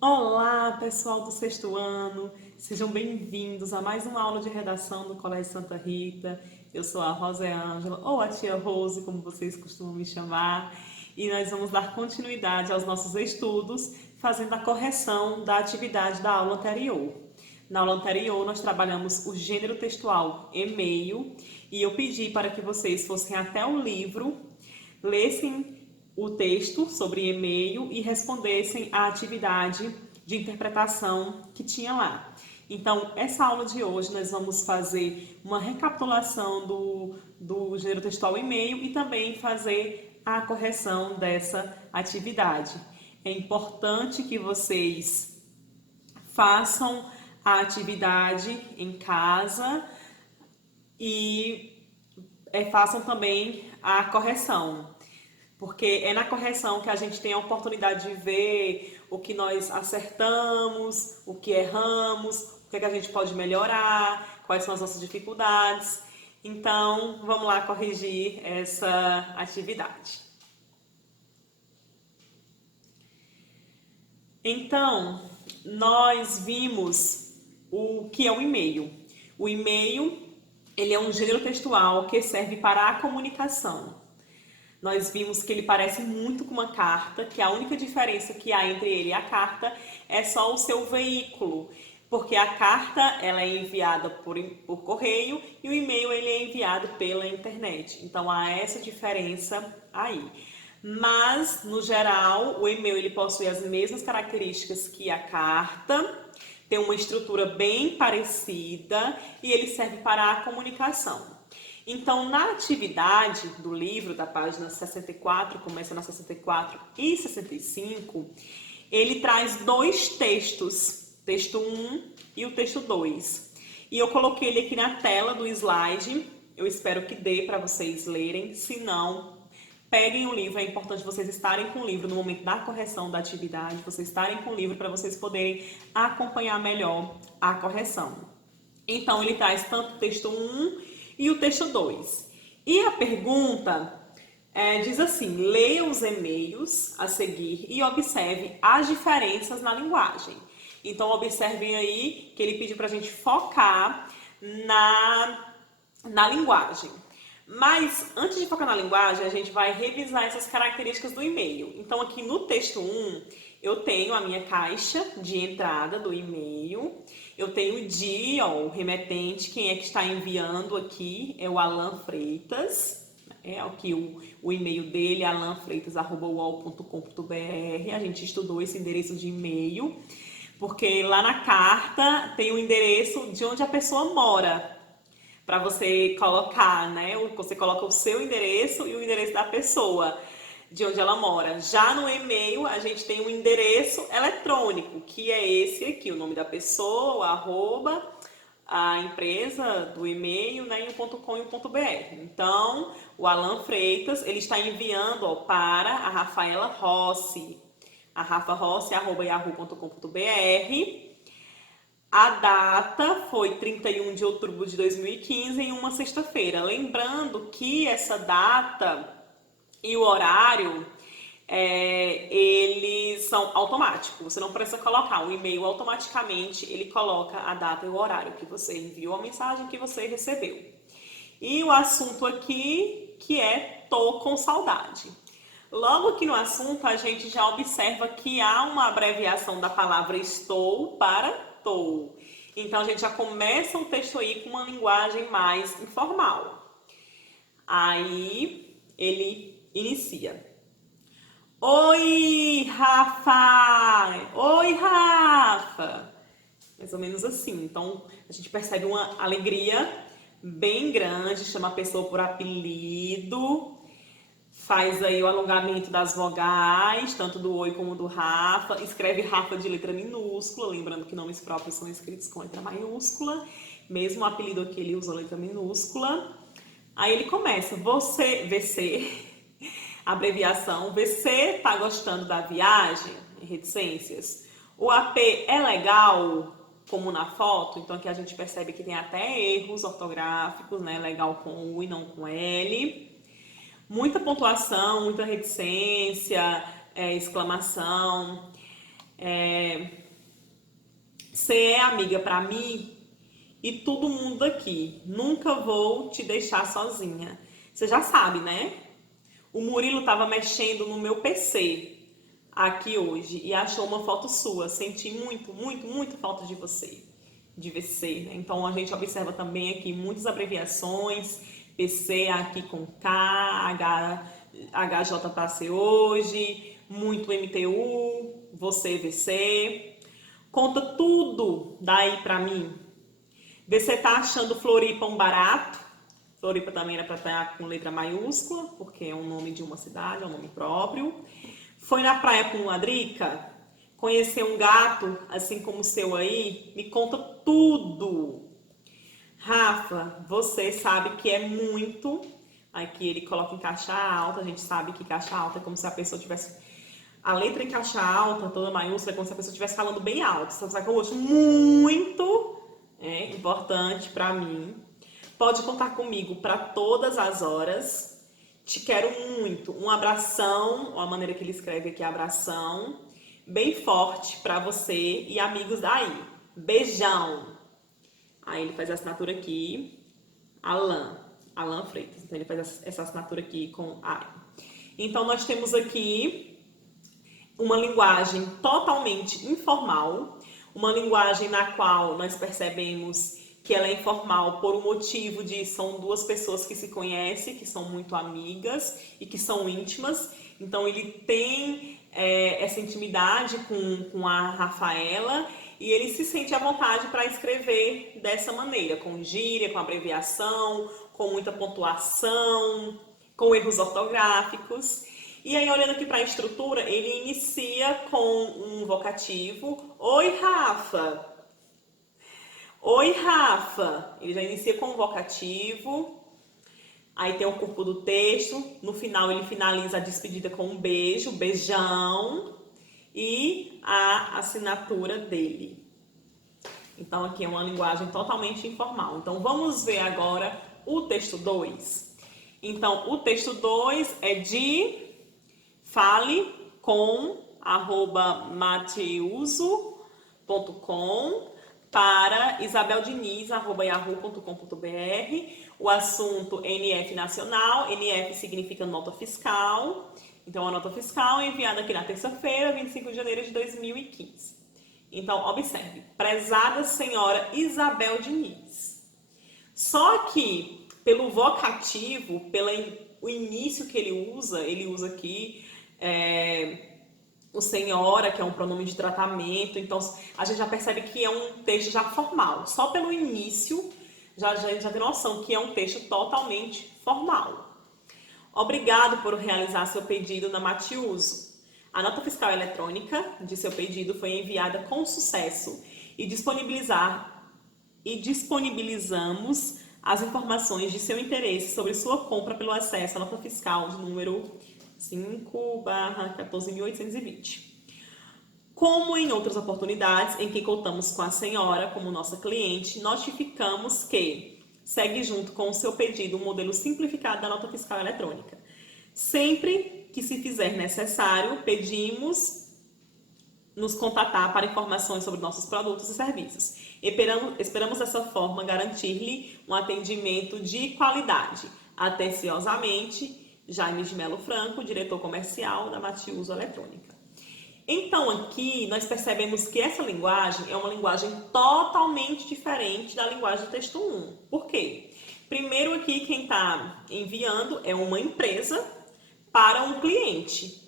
Olá, pessoal do sexto ano, sejam bem-vindos a mais uma aula de redação do Colégio Santa Rita. Eu sou a Rosângela, ou a tia Rose, como vocês costumam me chamar, e nós vamos dar continuidade aos nossos estudos, fazendo a correção da atividade da aula anterior. Na aula anterior, nós trabalhamos o gênero textual e-mail, e eu pedi para que vocês fossem até o livro, lessem o texto sobre e-mail e respondessem à atividade de interpretação que tinha lá. Então, essa aula de hoje nós vamos fazer uma recapitulação do gênero textual e-mail e também fazer a correção dessa atividade. É importante que vocês façam a atividade em casa e façam também a correção, porque é na correção que a gente tem a oportunidade de ver o que nós acertamos, o que erramos, o que é que a gente pode melhorar, quais são as nossas dificuldades. Então, vamos lá corrigir essa atividade. Então, nós vimos o que é o e-mail. O e-mail, ele é um gênero textual que serve para a comunicação. Nós vimos que ele parece muito com uma carta, que a única diferença que há entre ele e a carta é só o seu veículo, porque a carta ela é enviada por correio e o e-mail ele é enviado pela internet. Então há essa diferença aí. Mas, no geral, o e-mail ele possui as mesmas características que a carta, tem uma estrutura bem parecida e ele serve para a comunicação. Então, na atividade do livro, da página 64, começa na 64 e 65, ele traz dois textos, texto 1 e o texto 2. E eu coloquei ele aqui na tela do slide, eu espero que dê para vocês lerem, se não, peguem o livro, é importante vocês estarem com o livro no momento da correção da atividade, vocês estarem com o livro para vocês poderem acompanhar melhor a correção. Então, ele traz tanto o texto 1 e o texto 2. E a pergunta diz assim: leia os e-mails a seguir e observe as diferenças na linguagem. Então, observem aí que ele pediu para a gente focar na linguagem. Mas, antes de focar na linguagem, a gente vai revisar essas características do e-mail. Então, aqui no texto 1, eu tenho a minha caixa de entrada do e-mail. Eu tenho o dia, ó, o remetente, quem é que está enviando aqui é o Alan Freitas. É aqui o e-mail dele, alanfreitas@uol.com.br. A gente estudou esse endereço de e-mail, porque lá na carta tem o endereço de onde a pessoa mora, para você colocar, né? Você coloca o seu endereço e o endereço da pessoa, de onde ela mora. Já no e-mail, a gente tem um endereço eletrônico, que é esse aqui, o nome da pessoa, arroba, a empresa do e-mail, né, e o .com e o .br. Então, o Alan Freitas, ele está enviando, ó, para a Rafaela Rossi, a rafarossi@yahoo.com.br. A data foi 31 de outubro de 2015, em uma sexta-feira. Lembrando que essa data e o horário, eles são automáticos. Você não precisa colocar. O e-mail automaticamente ele coloca a data e o horário que você enviou a mensagem que você recebeu. E o assunto aqui que é tô com saudade. Logo aqui no assunto a gente já observa que há uma abreviação da palavra estou para tô. Então a gente já começa o texto aí com uma linguagem mais informal. Aí ele inicia: oi, Rafa! Oi, Rafa! Mais ou menos assim. Então, a gente percebe uma alegria bem grande, chama a pessoa por apelido, faz aí o alongamento das vogais, tanto do oi como do Rafa, escreve Rafa de letra minúscula, lembrando que nomes próprios são escritos com letra maiúscula, mesmo o apelido aqui ele usa letra minúscula. Aí ele começa: você, VC, abreviação, VC tá gostando da viagem? Reticências. O AP é legal, como na foto? Então aqui a gente percebe que tem até erros ortográficos, né? Legal com U e não com L. Muita pontuação, muita reticência, exclamação. Você é amiga pra mim e todo mundo aqui. Nunca vou te deixar sozinha. Você já sabe, né? O Murilo tava mexendo no meu PC aqui hoje e achou uma foto sua. Senti muito falta de você, de você, né? Então a gente observa também aqui muitas abreviações. PC aqui com K, HJ para ser hoje, muito MTU, você VC. Conta tudo daí pra mim. Vê se você tá achando Floripa um barato. Floripa também era para estar com letra maiúscula, porque é um nome de uma cidade, é um nome próprio. Foi na praia com uma Drica? Conheceu um gato, assim como o seu aí? Me conta tudo. Rafa, você sabe que é muito. Aqui ele coloca em caixa alta, a gente sabe que caixa alta é como se a pessoa tivesse. A letra em caixa alta, toda maiúscula, é como se a pessoa estivesse falando bem alto. Você sabe que eu gosto muito, é importante para mim. Pode contar comigo para todas as horas. Te quero muito. Um abração, a maneira que ele escreve aqui, abração, bem forte para você e amigos daí. Beijão. Aí ele faz a assinatura aqui, Alan Freitas. Então ele faz essa assinatura aqui com A. Então nós temos aqui uma linguagem totalmente informal, uma linguagem na qual nós percebemos que ela é informal por um motivo de são duas pessoas que se conhecem, que são muito amigas e que são íntimas. Então ele tem essa intimidade com a Rafaela e ele se sente à vontade para escrever dessa maneira, com gíria, com abreviação, com muita pontuação, com erros ortográficos. E aí, olhando aqui para a estrutura, ele inicia com um vocativo. Oi, Rafa. Oi, Rafa. Ele já inicia com um vocativo. Aí tem o corpo do texto. No final, ele finaliza a despedida com um beijo, beijão. E a assinatura dele. Então, aqui é uma linguagem totalmente informal. Então, vamos ver agora o texto 2. Então, o texto 2 é de fale com @mateuso.com para isabeldiniz@yahoo.com.br. O assunto NF nacional. NF significa nota fiscal. Então, a nota fiscal é enviada aqui na terça-feira, 25 de janeiro de 2015. Então, observe. Prezada senhora Isabel Diniz. Só que, pelo vocativo, pelo o início que ele usa aqui o senhora, que é um pronome de tratamento. Então, a gente já percebe que é um texto já formal. Só pelo início, a gente já tem noção que é um texto totalmente formal. Obrigado por realizar seu pedido na Matiuso. A nota fiscal eletrônica de seu pedido foi enviada com sucesso e disponibilizamos as informações de seu interesse sobre sua compra pelo acesso à nota fiscal de número 5/14.820. Como em outras oportunidades em que contamos com a senhora como nossa cliente, notificamos que segue junto com o seu pedido um modelo simplificado da nota fiscal eletrônica. Sempre que se fizer necessário, pedimos nos contatar para informações sobre nossos produtos e serviços. Esperamos dessa forma garantir-lhe um atendimento de qualidade. Atenciosamente, Jaime de Melo Franco, diretor comercial da Matiuso Eletrônica. Então, aqui nós percebemos que essa linguagem é uma linguagem totalmente diferente da linguagem do texto 1. Por quê? Primeiro aqui, quem está enviando é uma empresa para um cliente.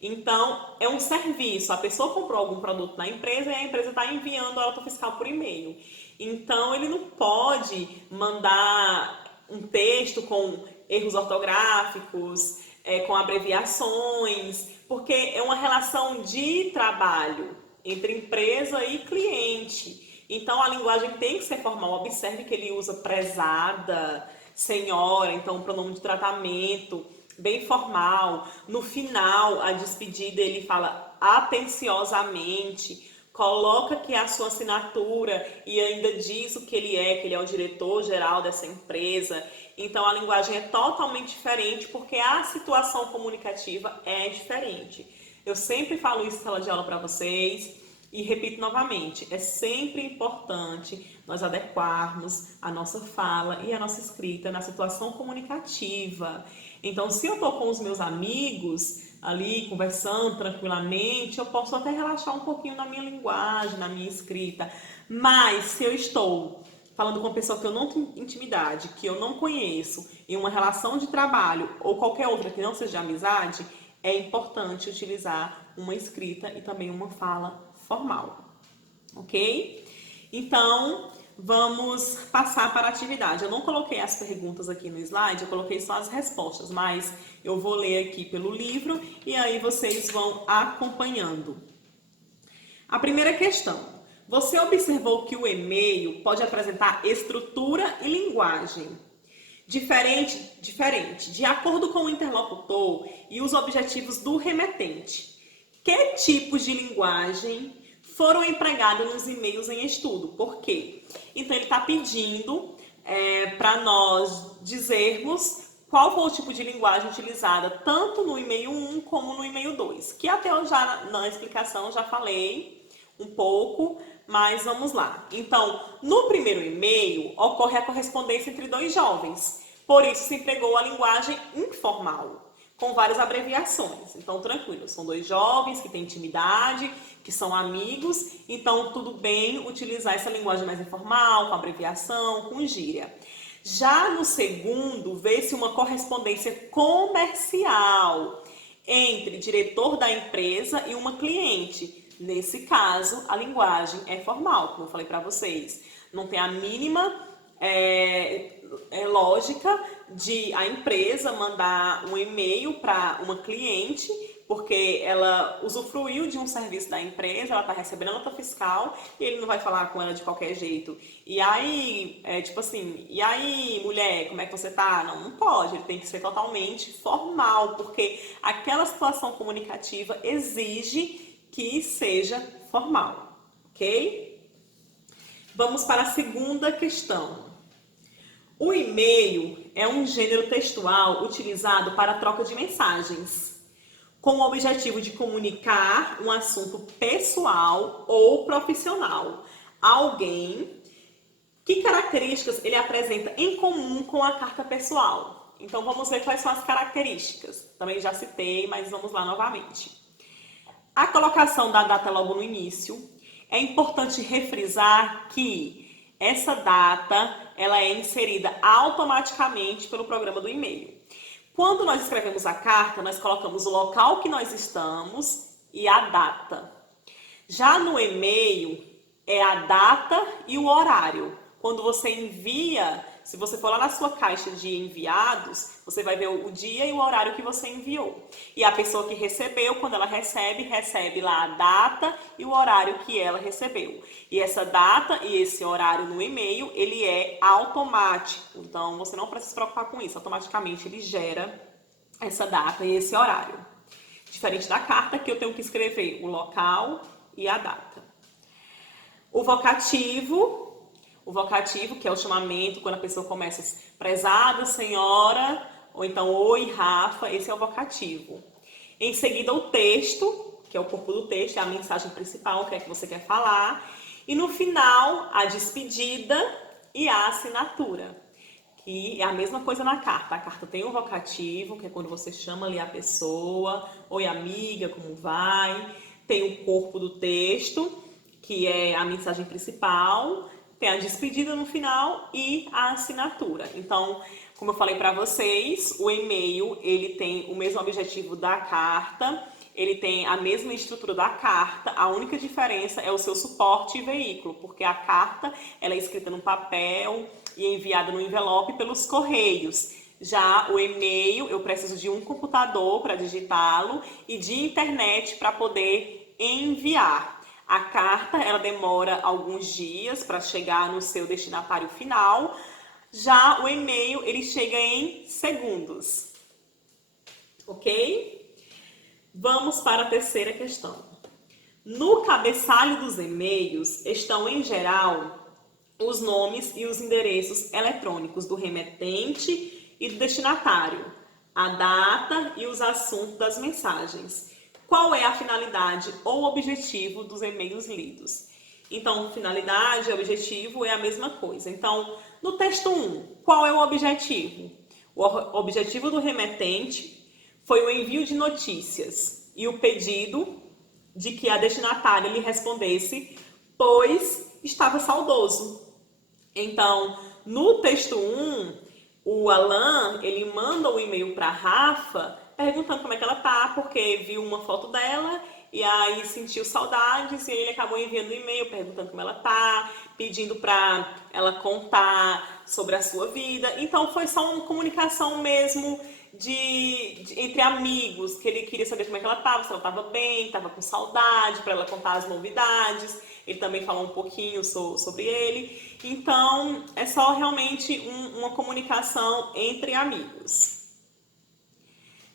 Então, é um serviço. A pessoa comprou algum produto na empresa e a empresa está enviando a nota fiscal por e-mail. Então, ele não pode mandar um texto com erros ortográficos, com abreviações, porque é uma relação de trabalho entre empresa e cliente. Então, a linguagem tem que ser formal. Observe que ele usa prezada, senhora, então o pronome de tratamento, bem formal. No final, a despedida, ele fala atenciosamente, coloca que é a sua assinatura e ainda diz o que ele é o diretor-geral dessa empresa. Então, a linguagem é totalmente diferente porque a situação comunicativa é diferente. Eu sempre falo isso em sala de aula para vocês e repito novamente, é sempre importante nós adequarmos a nossa fala e a nossa escrita na situação comunicativa. Então, se eu estou com os meus amigos ali conversando tranquilamente, eu posso até relaxar um pouquinho na minha linguagem, na minha escrita. Mas se eu estou falando com uma pessoa que eu não tenho intimidade, que eu não conheço, em uma relação de trabalho ou qualquer outra que não seja de amizade, é importante utilizar uma escrita e também uma fala formal, ok? Então, vamos passar para a atividade. Eu não coloquei as perguntas aqui no slide, eu coloquei só as respostas, mas eu vou ler aqui pelo livro e aí vocês vão acompanhando. A primeira questão. Você observou que o e-mail pode apresentar estrutura e linguagem diferente, de acordo com o interlocutor e os objetivos do remetente. Que tipos de linguagem foram empregados nos e-mails em estudo? Por quê? Então, ele está pedindo para nós dizermos qual foi o tipo de linguagem utilizada tanto no e-mail 1 como no e-mail 2, que até eu já na explicação já falei um pouco, mas vamos lá. Então, no primeiro e-mail ocorre a correspondência entre dois jovens, por isso se empregou a linguagem informal, com várias abreviações. Então, tranquilo, são dois jovens que têm intimidade, que são amigos, então tudo bem utilizar essa linguagem mais informal, com abreviação, com gíria. Já no segundo, vê-se uma correspondência comercial entre diretor da empresa e uma cliente. Nesse caso, a linguagem é formal, como eu falei para vocês. Não tem a mínima lógica de a empresa mandar um e-mail para uma cliente, porque ela usufruiu de um serviço da empresa, ela está recebendo a nota fiscal e ele não vai falar com ela de qualquer jeito. E aí, tipo assim, e aí, mulher, como é que você tá? Não, não pode, ele tem que ser totalmente formal, porque aquela situação comunicativa exige que seja formal, ok? Vamos para a segunda questão. O e-mail é um gênero textual utilizado para a troca de mensagens, com o objetivo de comunicar um assunto pessoal ou profissional a alguém. Que características ele apresenta em comum com a carta pessoal? Então vamos ver quais são as características. Também já citei, mas vamos lá novamente. A colocação da data logo no início. É importante refrisar que essa data ela é inserida automaticamente pelo programa do e-mail. Quando nós escrevemos a carta, nós colocamos o local que nós estamos e a data. Já no e-mail, é a data e o horário. Quando você envia, se você for lá na sua caixa de enviados, você vai ver o dia e o horário que você enviou. E a pessoa que recebeu, quando ela recebe lá a data e o horário que ela recebeu. E essa data e esse horário no e-mail, ele é automático. Então, você não precisa se preocupar com isso. Automaticamente, ele gera essa data e esse horário. Diferente da carta, que eu tenho que escrever o local e a data. O vocativo, que é o chamamento, quando a pessoa começa prezada, senhora, ou então oi, Rafa, esse é o vocativo. Em seguida, o texto, que é o corpo do texto, é a mensagem principal, o que é que você quer falar. E no final, a despedida e a assinatura, que é a mesma coisa na carta. A carta tem um vocativo, que é quando você chama ali a pessoa, oi, amiga, como vai? Tem o corpo do texto, que é a mensagem principal, tem a despedida no final e a assinatura. Então, como eu falei para vocês, o e-mail ele tem o mesmo objetivo da carta, ele tem a mesma estrutura da carta, a única diferença é o seu suporte e veículo, porque a carta ela é escrita no papel e enviada no envelope pelos correios. Já o e-mail, eu preciso de um computador para digitá-lo e de internet para poder enviar. A carta, ela demora alguns dias para chegar no seu destinatário final. Já o e-mail, ele chega em segundos. Ok? Vamos para a terceira questão. No cabeçalho dos e-mails estão, em geral, os nomes e os endereços eletrônicos do remetente e do destinatário, a data e os assuntos das mensagens. Qual é a finalidade ou objetivo dos e-mails lidos? Então, finalidade e objetivo é a mesma coisa. Então, no texto 1, qual é o objetivo? O objetivo do remetente foi o envio de notícias e o pedido de que a destinatária lhe respondesse, pois estava saudoso. Então, no texto 1, o Alan, ele manda um e-mail para a Rafa perguntando como é que ela tá, porque viu uma foto dela e aí sentiu saudades e ele acabou enviando um e-mail perguntando como ela tá, pedindo para ela contar sobre a sua vida. Então foi só uma comunicação mesmo entre amigos, que ele queria saber como é que ela estava, se ela estava bem, estava com saudade, para ela contar as novidades. Ele também falou um pouquinho sobre ele. Então, é só realmente uma comunicação entre amigos.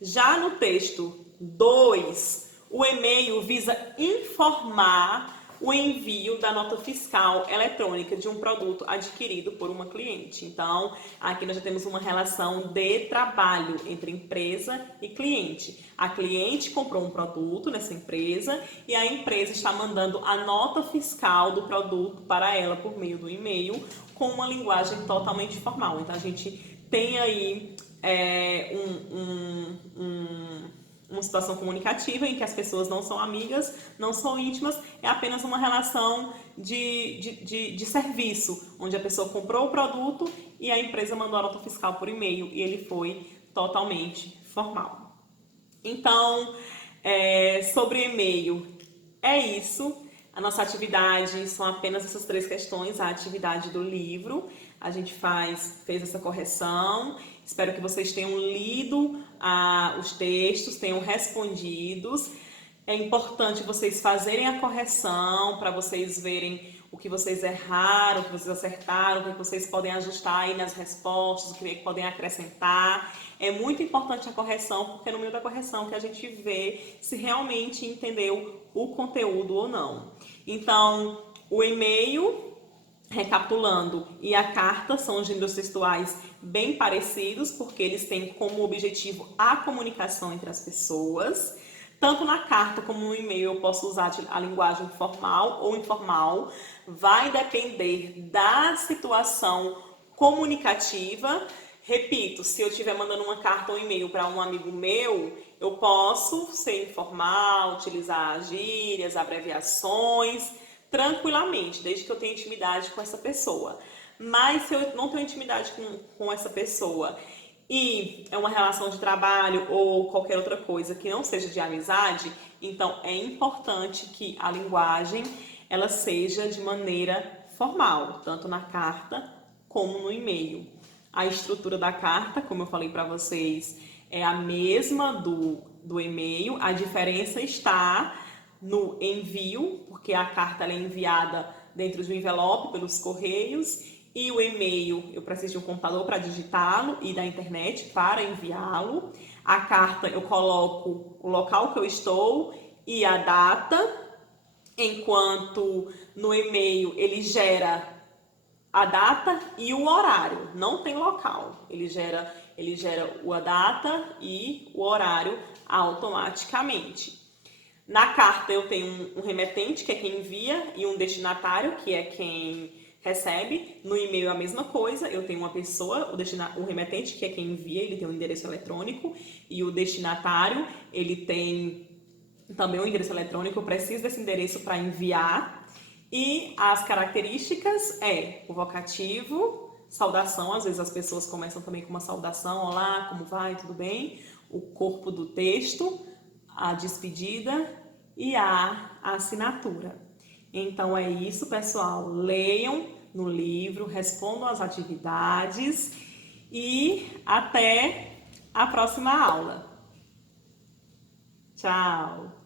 Já no texto 2, o e-mail visa informar o envio da nota fiscal eletrônica de um produto adquirido por uma cliente. Então, aqui nós já temos uma relação de trabalho entre empresa e cliente. A cliente comprou um produto nessa empresa e a empresa está mandando a nota fiscal do produto para ela por meio do e-mail com uma linguagem totalmente formal. Então, a gente tem aí uma situação comunicativa em que as pessoas não são amigas, não são íntimas, é apenas uma relação de serviço, onde a pessoa comprou o produto e a empresa mandou a nota fiscal por e-mail e ele foi totalmente formal. Então, sobre e-mail, é isso. A nossa atividade são apenas essas 3 questões, a atividade do livro. A gente fez essa correção. Espero que vocês tenham lido os textos, tenham respondidos. É importante vocês fazerem a correção para vocês verem o que vocês erraram, o que vocês acertaram, o que vocês podem ajustar aí nas respostas, o que podem acrescentar. É muito importante a correção, porque é no meio da correção que a gente vê se realmente entendeu o conteúdo ou não. Então, o e-mail, recapitulando, e a carta são gêneros textuais bem parecidos, porque eles têm como objetivo a comunicação entre as pessoas. Tanto na carta como no e-mail eu posso usar a linguagem formal ou informal. Vai depender da situação comunicativa. Repito, se eu estiver mandando uma carta ou um e-mail para um amigo meu, eu posso ser informal, utilizar gírias, abreviações, tranquilamente, desde que eu tenha intimidade com essa pessoa. Mas se eu não tenho intimidade com essa pessoa e é uma relação de trabalho ou qualquer outra coisa que não seja de amizade, então é importante que a linguagem ela seja de maneira formal, tanto na carta como no e-mail. A estrutura da carta, como eu falei para vocês, é a mesma do e-mail. A diferença está no envio, porque a carta ela é enviada dentro de um envelope pelos correios e o e-mail eu preciso de um computador para digitá-lo e da internet para enviá-lo. A carta eu coloco o local que eu estou e a data, enquanto no e-mail ele gera a data e o horário, não tem local. Ele gera a data e o horário automaticamente. Na carta eu tenho um remetente, que é quem envia, e um destinatário, que é quem recebe. No e-mail é a mesma coisa, eu tenho uma pessoa, o remetente, que é quem envia, ele tem um endereço eletrônico, e o destinatário, ele tem também um endereço eletrônico, eu preciso desse endereço para enviar. E as características o vocativo, saudação, às vezes as pessoas começam também com uma saudação, olá, como vai, tudo bem? O corpo do texto, a despedida e a assinatura. Então é isso, pessoal. Leiam no livro, respondam às atividades e até a próxima aula. Tchau!